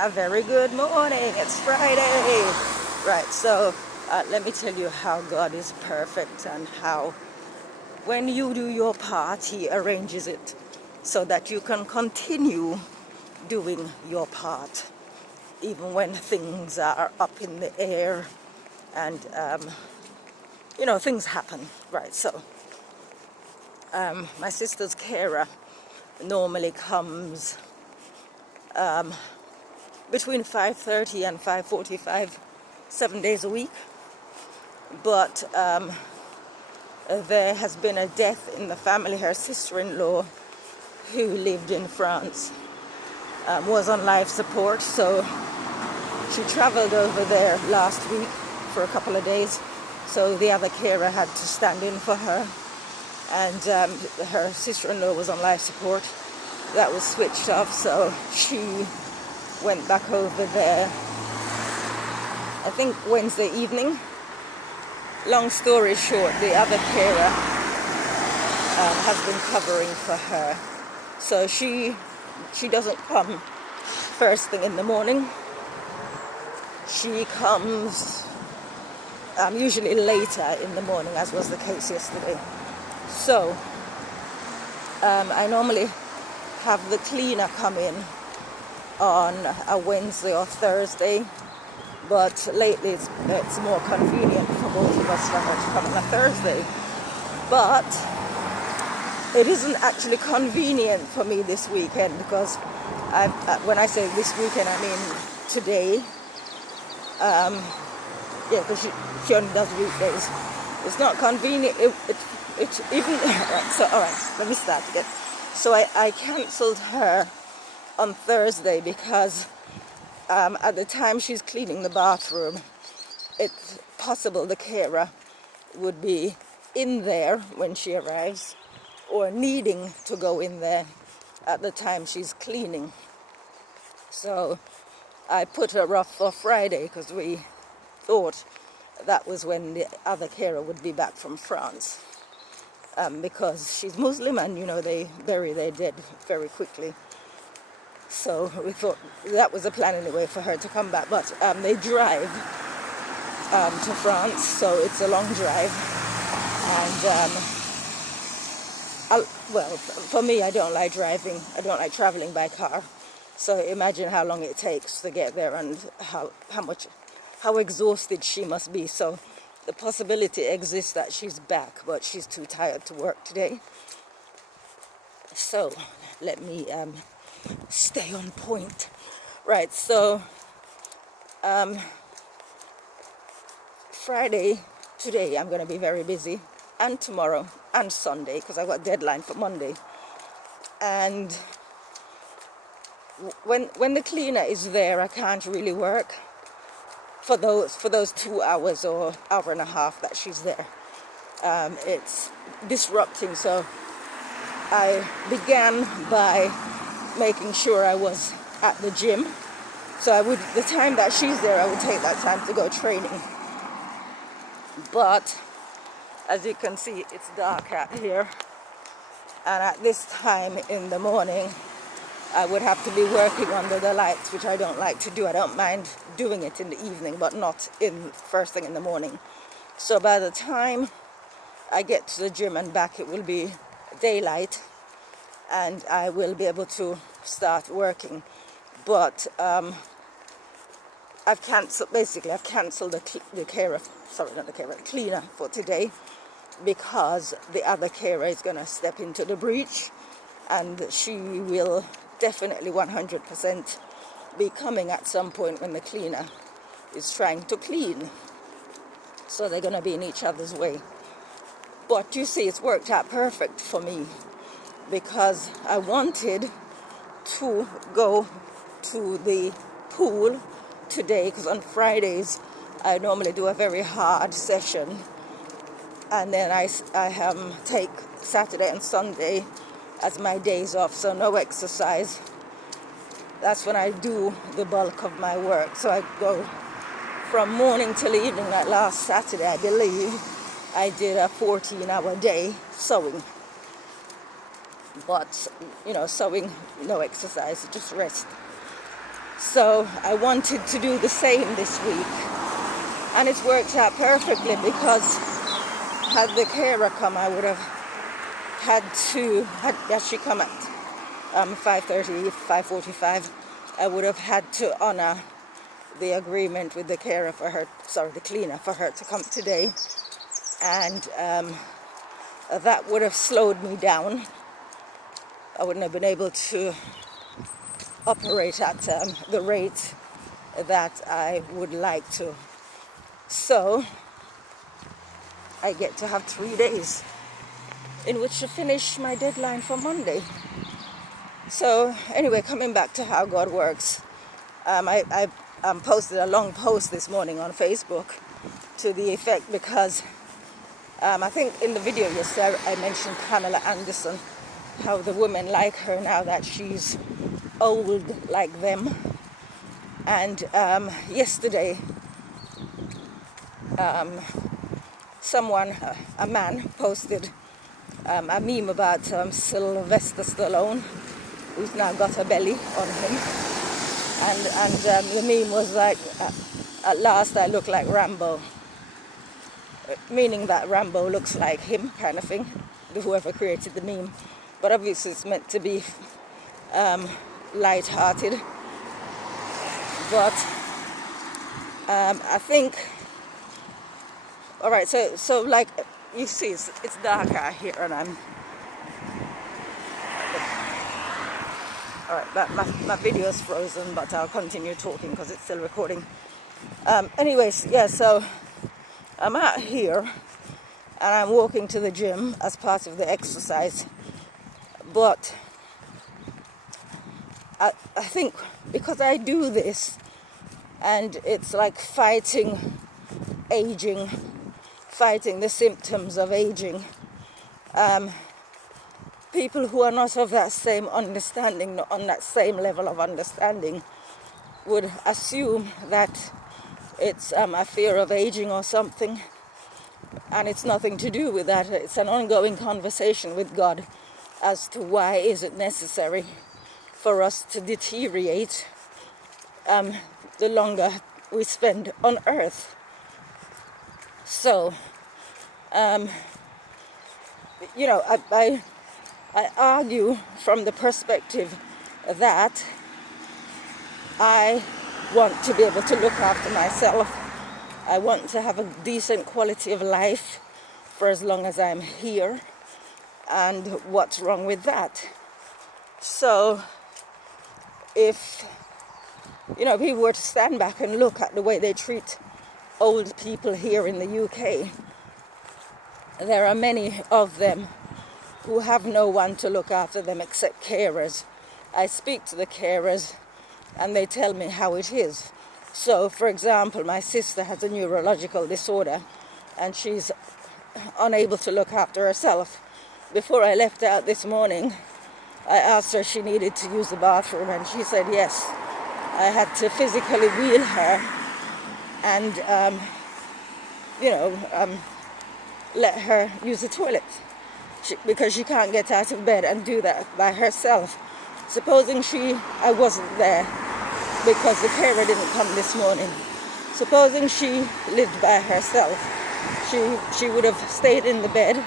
A very good morning. It's Friday. Right, so let me tell you how God is perfect and how when you do your part, He arranges it so that you can continue doing your part, even when things are up in the air and, things happen. Right, so my sister's carer normally comes between 5:30 and 5:45, 7 days a week. But there has been a death in the family. Her sister-in-law, who lived in France, was on life support, so she traveled over there last week for a couple of days. So the other carer had to stand in for her, and her sister-in-law was on life support. That was switched off, so she went back over there, I think Wednesday evening. Long story short, the other carer has been covering for her. So she doesn't come first thing in the morning. She comes usually later in the morning, as was the case yesterday. So I normally have the cleaner come in on a Wednesday or Thursday, but lately it's more convenient for both of us for her to come on a Thursday. But it isn't actually convenient for me this weekend, because when I say this weekend, I mean today. Because she only does weekdays. It's not convenient. It even so. All right, let me start again. So I cancelled her on Thursday because at the time she's cleaning the bathroom, it's possible the carer would be in there when she arrives, or needing to go in there at the time she's cleaning. So I put her off for Friday because we thought that was when the other carer would be back from France. Because she's Muslim and, they bury their dead very quickly. So we thought that was a plan anyway for her to come back. But they drive to France, so it's a long drive. And, for me, I don't like driving. I don't like traveling by car. So imagine how long it takes to get there and how exhausted she must be. So the possibility exists that she's back, but she's too tired to work today. So let me stay on point. Right, so Friday, today, I'm going to be very busy, and tomorrow, and Sunday, because I've got a deadline for Monday. And when the cleaner is there, I can't really work for those 2 hours or hour and a half that she's there. It's disrupting, so I began by making sure I was at the gym. So the time that she's there, I would take that time to go training. But as you can see, it's dark out here, and at this time in the morning, I would have to be working under the lights, which I don't like to do. I don't mind doing it in the evening, but not in first thing in the morning. So by the time I get to the gym and back, it will be daylight, and I will be able to start working. But I've cancelled the cleaner for today, because the other carer is going to step into the breach, and she will definitely 100% be coming at some point when the cleaner is trying to clean. So they're going to be in each other's way. But you see, it's worked out perfect for me, because I wanted to go to the pool today, because on Fridays I normally do a very hard session, and then I take Saturday and Sunday as my days off, so no exercise. That's when I do the bulk of my work. So I go from morning till evening. Like last Saturday, I believe, I did a 14-hour day sewing. But, sewing, no exercise, just rest. So I wanted to do the same this week. And it's worked out perfectly because had the carer come, I would have had she come at 5:30, 5:45, I would have had to honor the agreement with the carer the cleaner for her to come today. And that would have slowed me down. I wouldn't have been able to operate at the rate that I would like to. So I get to have 3 days in which to finish my deadline for Monday. So anyway, coming back to how God works, I posted a long post this morning on Facebook to the effect, because I think in the video yesterday I mentioned Pamela Anderson, how the women like her now that she's old like them. And yesterday a man posted a meme about Sylvester Stallone, who's now got a belly on him. And the meme was like, at last I look like Rambo. Meaning that Rambo looks like him, kind of thing, whoever created the meme. But obviously it's meant to be light-hearted. But I think, all right, so like you see, it's dark out here, and all right, my video's frozen, but I'll continue talking because it's still recording. Anyways, yeah, so I'm out here and I'm walking to the gym as part of the exercise. But I think because I do this, and it's like fighting aging, fighting the symptoms of aging, people who are not of that same understanding, not on that same level of understanding, would assume that it's a fear of aging or something, and it's nothing to do with that. It's an ongoing conversation with God as to why is it necessary for us to deteriorate the longer we spend on earth. So, I argue from the perspective that I want to be able to look after myself. I want to have a decent quality of life for as long as I'm here. And what's wrong with that? So if people were to stand back and look at the way they treat old people here in the UK, there are many of them who have no one to look after them except carers. I speak to the carers and they tell me how it is. So, for example, my sister has a neurological disorder and she's unable to look after herself. Before I left out this morning, I asked her if she needed to use the bathroom, and she said yes. I had to physically wheel her and, let her use the toilet because she can't get out of bed and do that by herself. Supposing I wasn't there because the carer didn't come this morning. Supposing she lived by herself, she would have stayed in the bed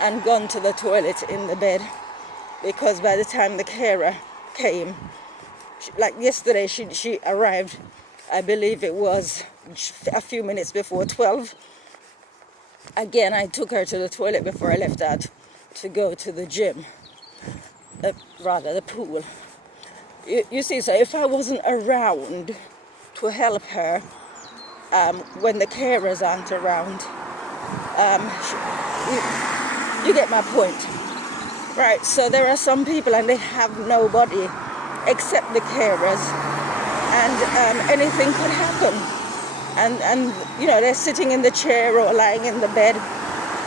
and gone to the toilet in the bed, because by the time the carer came, like yesterday, she arrived, I believe it was a few minutes before 12. Again, I took her to the toilet before I left out to go to the gym, the pool. You see, so if I wasn't around to help her when the carers aren't around, you get my point. Right, so there are some people and they have nobody except the carers, and anything could happen. And they're sitting in the chair or lying in the bed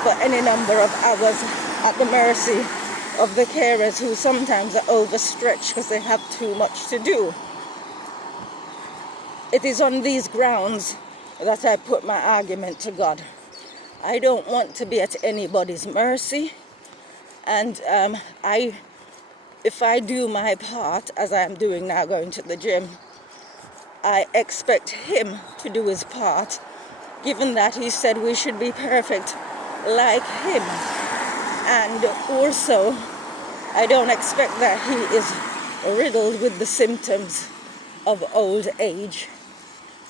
for any number of hours at the mercy of the carers, who sometimes are overstretched because they have too much to do. It is on these grounds that I put my argument to God. I don't want to be at anybody's mercy, and if I do my part, as I am doing now, going to the gym, I expect him to do his part, given that he said we should be perfect like him. And also, I don't expect that he is riddled with the symptoms of old age.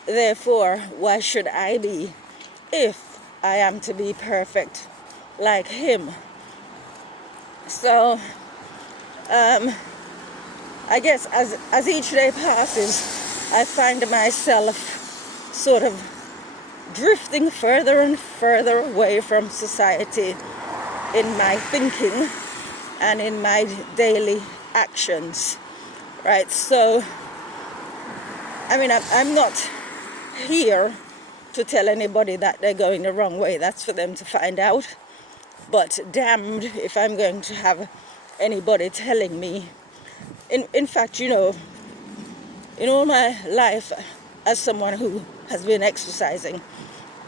Therefore, why should I be if I am to be perfect like him? So, I guess as each day passes, I find myself sort of drifting further and further away from society in my thinking and in my daily actions, right? So, I mean, I'm not here to tell anybody that they're going the wrong way. That's for them to find out. But damned if I'm going to have anybody telling me. In fact, you know, in all my life, as someone who has been exercising,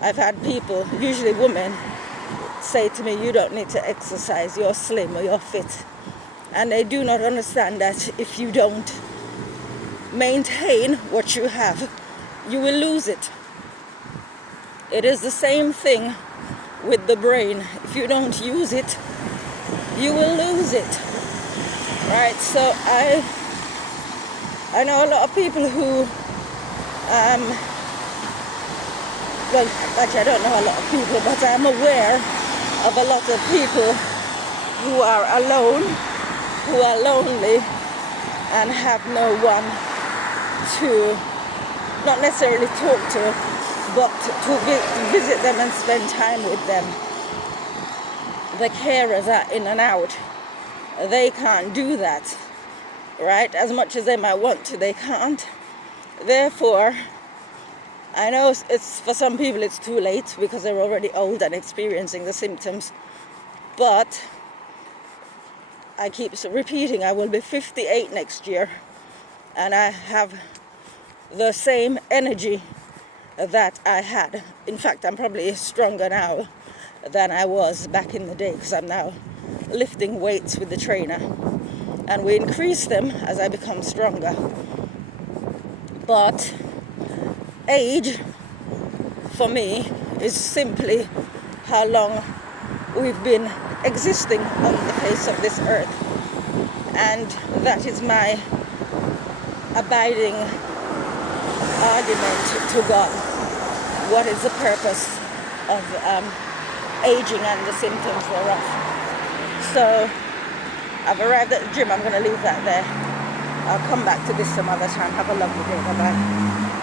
I've had people, usually women, say to me, you don't need to exercise, you're slim or you're fit. And they do not understand that if you don't maintain what you have, you will lose it. It is the same thing with the brain. If you don't use it, you will lose it. Right? So I know a lot of people who, well, actually I don't know a lot of people, but I'm aware of a lot of people who are alone, who are lonely, and have no one to not necessarily talk to, but to visit them and spend time with them. The carers are in and out. They can't do that, right? As much as they might want to, they can't. Therefore, I know it's for some people it's too late because they're already old and experiencing the symptoms. But I keep repeating, I will be 58 next year, and I have the same energy that I had. In fact, I'm probably stronger now than I was back in the day because I'm now lifting weights with the trainer, and we increase them as I become stronger. But age for me is simply how long we've been existing on the face of this earth, and that is my abiding argument to God. What is the purpose of aging and the symptoms thereof? So I've arrived at the gym. I'm going to leave that there. I'll come back to this some other time. Have a lovely day. Bye-bye.